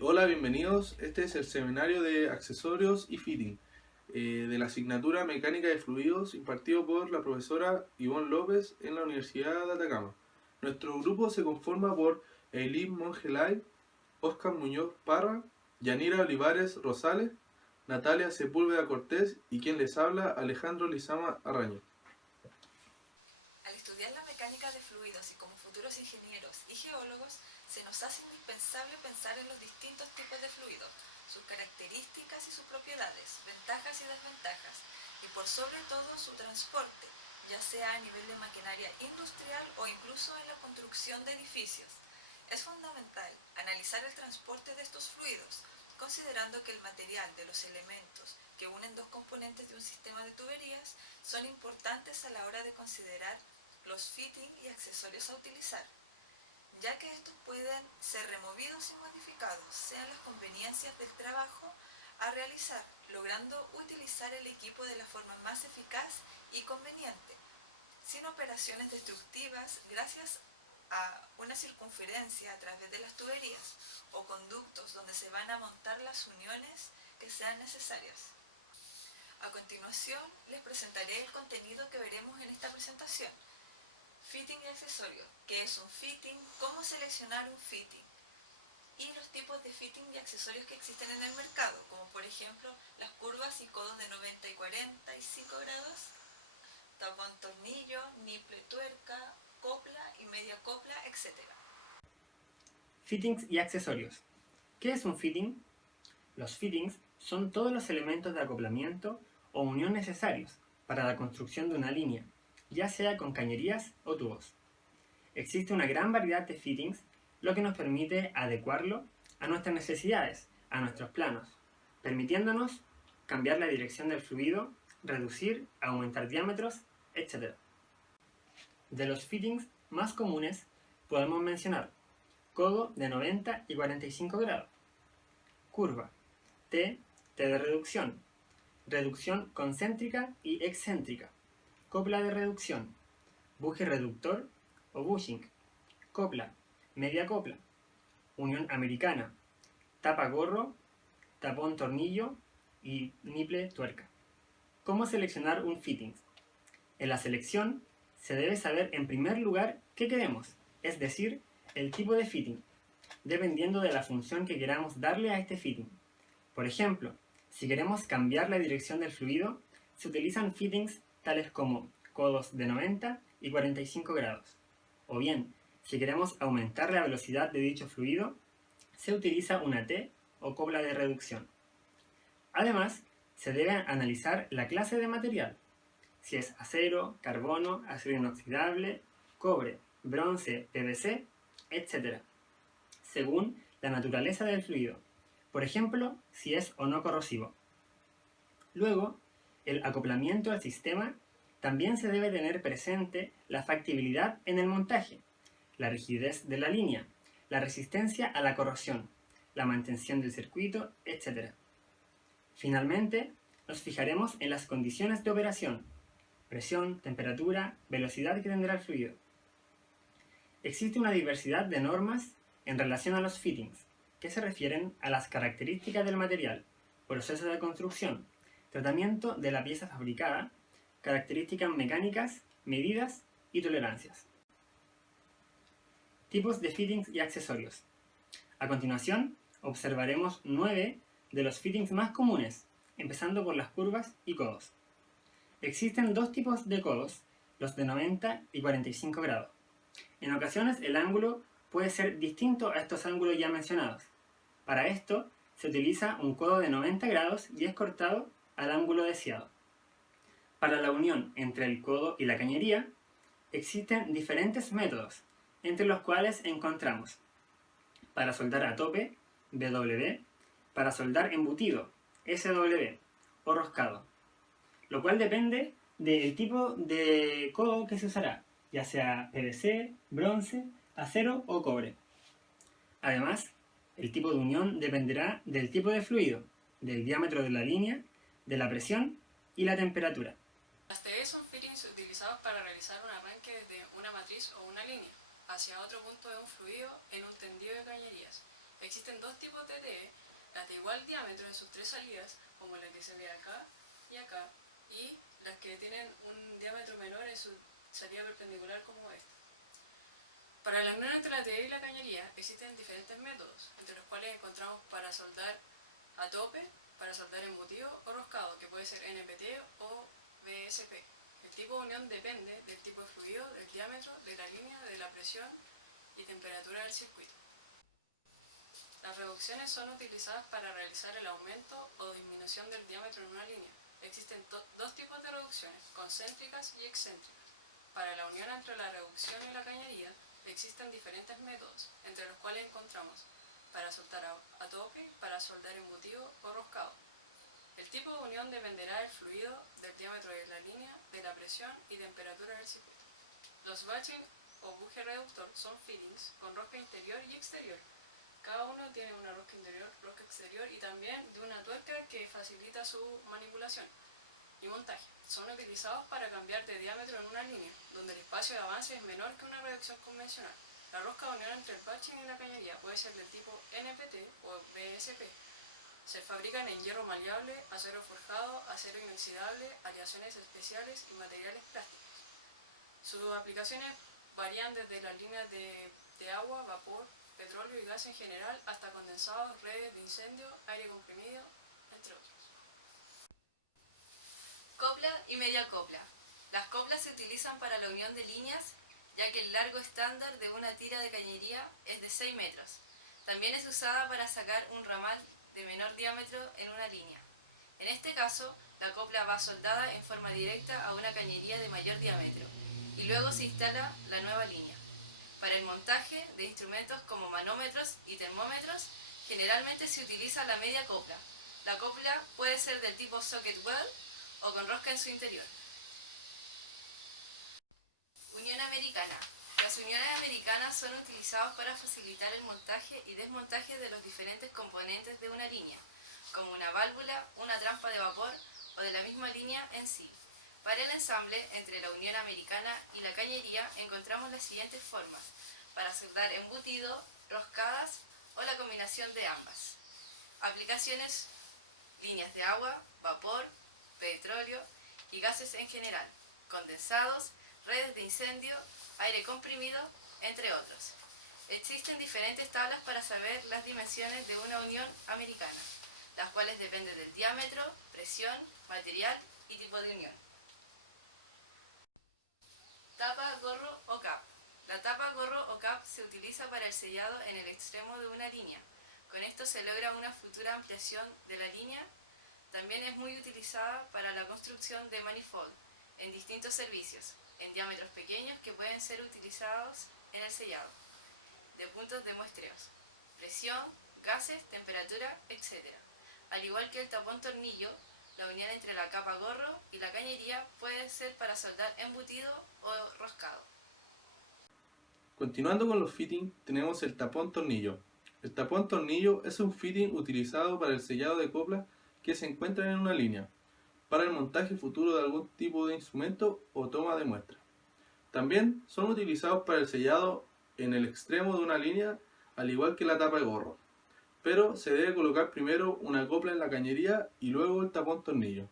Hola, bienvenidos. Este es el seminario de accesorios y fitting de la asignatura Mecánica de Fluidos impartido por la profesora Ivonne López en la Universidad de Atacama. Nuestro grupo se conforma por Eileen Mongelay, Oscar Muñoz Parra, Yanira Olivares Rosales, Natalia Sepúlveda Cortés y quien les habla, Alejandro Lizama Arraño. Al estudiar la mecánica de fluidos y como futuros ingenieros y geólogos, se nos hace indispensable pensar en los distintos tipos de fluidos, sus características y sus propiedades, ventajas y desventajas, y por sobre todo su transporte, ya sea a nivel de maquinaria industrial o incluso en la construcción de edificios. Es fundamental analizar el transporte de estos fluidos, considerando que el material de los elementos que unen dos componentes de un sistema de tuberías son importantes a la hora de considerar los fittings y accesorios a utilizar, ya que estos pueden ser removidos y modificados, sean las conveniencias del trabajo a realizar, logrando utilizar el equipo de la forma más eficaz y conveniente, sin operaciones destructivas gracias a una circunferencia a través de las tuberías o conductos donde se van a montar las uniones que sean necesarias. A continuación, les presentaré el contenido que veremos en esta presentación. Fitting y accesorios. ¿Qué es un fitting? ¿Cómo seleccionar un fitting? Y los tipos de fitting y accesorios que existen en el mercado, como por ejemplo las curvas y codos de 90 y 45 grados, tapón tornillo, niple tuerca, copla y media copla, etc. Fittings y accesorios. ¿Qué es un fitting? Los fittings son todos los elementos de acoplamiento o unión necesarios para la construcción de una línea, ya sea con cañerías o tubos. Existe una gran variedad de fittings, lo que nos permite adecuarlo a nuestras necesidades, a nuestros planos, permitiéndonos cambiar la dirección del fluido, reducir, aumentar diámetros, etc. De los fittings más comunes podemos mencionar codo de 90 y 45 grados, curva, T de reducción, reducción concéntrica y excéntrica, copla de reducción, buje reductor o bushing, copla, media copla, unión americana, tapa gorro, tapón tornillo y niple tuerca. ¿Cómo seleccionar un fitting? En la selección se debe saber en primer lugar qué queremos, es decir, el tipo de fitting, dependiendo de la función que queramos darle a este fitting. Por ejemplo, si queremos cambiar la dirección del fluido, se utilizan fittings tales como codos de 90 y 45 grados. O bien, si queremos aumentar la velocidad de dicho fluido, se utiliza una T o copla de reducción. Además, se debe analizar la clase de material, si es acero, carbono, acero inoxidable, cobre, bronce, PVC, etc., según la naturaleza del fluido, por ejemplo, si es o no corrosivo. Luego, el acoplamiento al sistema también se debe tener presente la factibilidad en el montaje, la rigidez de la línea, la resistencia a la corrosión, la mantención del circuito, etc. Finalmente, nos fijaremos en las condiciones de operación, presión, temperatura, velocidad que tendrá el fluido. Existe una diversidad de normas en relación a los fittings, que se refieren a las características del material, proceso de construcción, tratamiento de la pieza fabricada, características mecánicas, medidas y tolerancias. Tipos de fittings y accesorios. A continuación, observaremos 9 de los fittings más comunes, empezando por las curvas y codos. Existen dos tipos de codos, los de 90 y 45 grados. En ocasiones el ángulo puede ser distinto a estos ángulos ya mencionados. Para esto se utiliza un codo de 90 grados y es cortado al ángulo deseado. Para la unión entre el codo y la cañería existen diferentes métodos, entre los cuales encontramos para soldar a tope, BW, para soldar embutido, SW o roscado, lo cual depende del tipo de codo que se usará, ya sea PVC, bronce, acero o cobre. Además, el tipo de unión dependerá del tipo de fluido, del diámetro de la línea, de la presión y la temperatura. Las TE son fittings utilizados para realizar un arranque desde una matriz o una línea hacia otro punto de un fluido en un tendido de cañerías. Existen dos tipos de TE, las de igual diámetro en sus tres salidas, como la que se ve acá, y las que tienen un diámetro menor en su salida perpendicular como esta. Para la unión entre la TE y la cañería existen diferentes métodos, entre los cuales encontramos para soldar a tope, para soldar embutido o roscado, que puede ser NPT o BSP. El tipo de unión depende del tipo de fluido, del diámetro, de la línea, de la presión y temperatura del circuito. Las reducciones son utilizadas para realizar el aumento o disminución del diámetro en una línea. Existen dos tipos de reducciones, concéntricas y excéntricas. Para la unión entre la reducción y la cañería existen diferentes métodos, entre los cuales encontramos para soldar a tope, para soldar embutido o roscado. El tipo de unión dependerá del fluido, del diámetro de la línea, de la presión y temperatura del circuito. Los batching o buje reductor son fittings con rosca interior y exterior. Cada uno tiene una rosca interior, rosca exterior y también de una tuerca que facilita su manipulación y montaje. Son utilizados para cambiar de diámetro en una línea, donde el espacio de avance es menor que una reducción convencional. La rosca de unión entre el batching y la cañería puede ser del tipo NPT o BSP. Se fabrican en hierro maleable, acero forjado, acero inoxidable, aleaciones especiales y materiales plásticos. Sus aplicaciones varían desde las líneas de agua, vapor, petróleo y gas en general, hasta condensados, redes de incendio, aire comprimido, entre otros. Copla y media copla. Las coplas se utilizan para la unión de líneas, ya que el largo estándar de una tira de cañería es de 6 metros. También es usada para sacar un ramal de menor diámetro en una línea. En este caso, la copla va soldada en forma directa a una cañería de mayor diámetro y luego se instala la nueva línea. Para el montaje de instrumentos como manómetros y termómetros, generalmente se utiliza la media copla. La copla puede ser del tipo socket weld o con rosca en su interior. Unión americana. Las uniones americanas son utilizadas para facilitar el montaje y desmontaje de los diferentes componentes de una línea, como una válvula, una trampa de vapor o de la misma línea en sí. Para el ensamble entre la unión americana y la cañería encontramos las siguientes formas: para soldar embutido, roscadas o la combinación de ambas. Aplicaciones: líneas de agua, vapor, petróleo y gases en general, condensados, redes de incendio, aire comprimido, entre otros. Existen diferentes tablas para saber las dimensiones de una unión americana, las cuales dependen del diámetro, presión, material y tipo de unión. Tapa, gorro o cap. La tapa, gorro o cap se utiliza para el sellado en el extremo de una línea. Con esto se logra una futura ampliación de la línea. También es muy utilizada para la construcción de manifold en distintos servicios, en diámetros pequeños que pueden ser utilizados en el sellado de puntos de muestreos, presión, gases, temperatura, etc. Al igual que el tapón tornillo, la unión entre la capa gorro y la cañería puede ser para soldar embutido o roscado. Continuando con los fittings, tenemos el tapón tornillo. El tapón tornillo es un fitting utilizado para el sellado de coplas que se encuentran en una línea, para el montaje futuro de algún tipo de instrumento o toma de muestra. También son utilizados para el sellado en el extremo de una línea, al igual que la tapa de gorro, pero se debe colocar primero una copla en la cañería y luego el tapón tornillo.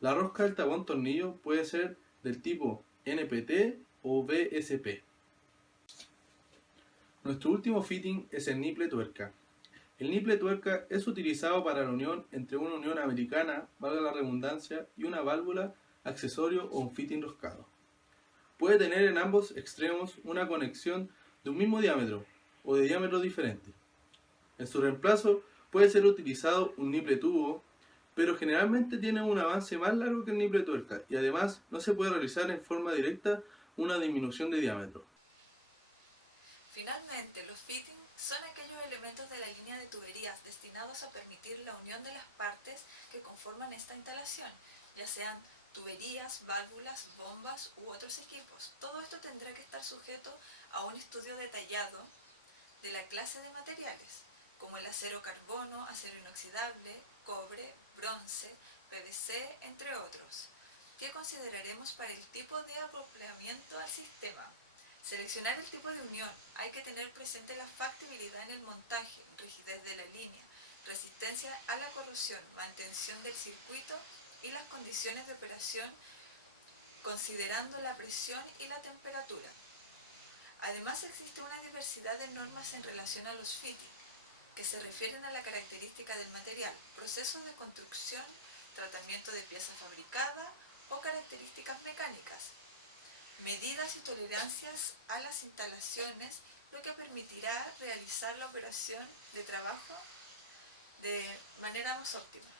La rosca del tapón tornillo puede ser del tipo NPT o BSP. Nuestro último fitting es el niple tuerca. El niple tuerca es utilizado para la unión entre una unión americana, valga la redundancia, y una válvula, accesorio o un fitting roscado. Puede tener en ambos extremos una conexión de un mismo diámetro o de diámetros diferentes. En su reemplazo puede ser utilizado un niple tubo, pero generalmente tiene un avance más largo que el niple tuerca y además no se puede realizar en forma directa una disminución de diámetro. Finalmente, los fittings son aquellos elementos de la línea de tuberías destinados a permitir la unión de las partes que conforman esta instalación, ya sean tuberías, válvulas, bombas u otros equipos. Todo esto tendrá que estar sujeto a un estudio detallado de la clase de materiales, como el acero carbono, acero inoxidable, cobre, bronce, PVC, entre otros, que consideraremos para el tipo de acoplamiento al sistema. Seleccionar el tipo de unión. Hay que tener presente la factibilidad en el montaje, rigidez de la línea, resistencia a la corrosión, mantención del circuito y las condiciones de operación considerando la presión y la temperatura. Además existe una diversidad de normas en relación a los fittings, que se refieren a la característica del material, procesos de construcción, tratamiento de pieza fabricada o características mecánicas, medidas y tolerancias a las instalaciones, lo que permitirá realizar la operación de trabajo de manera más óptima.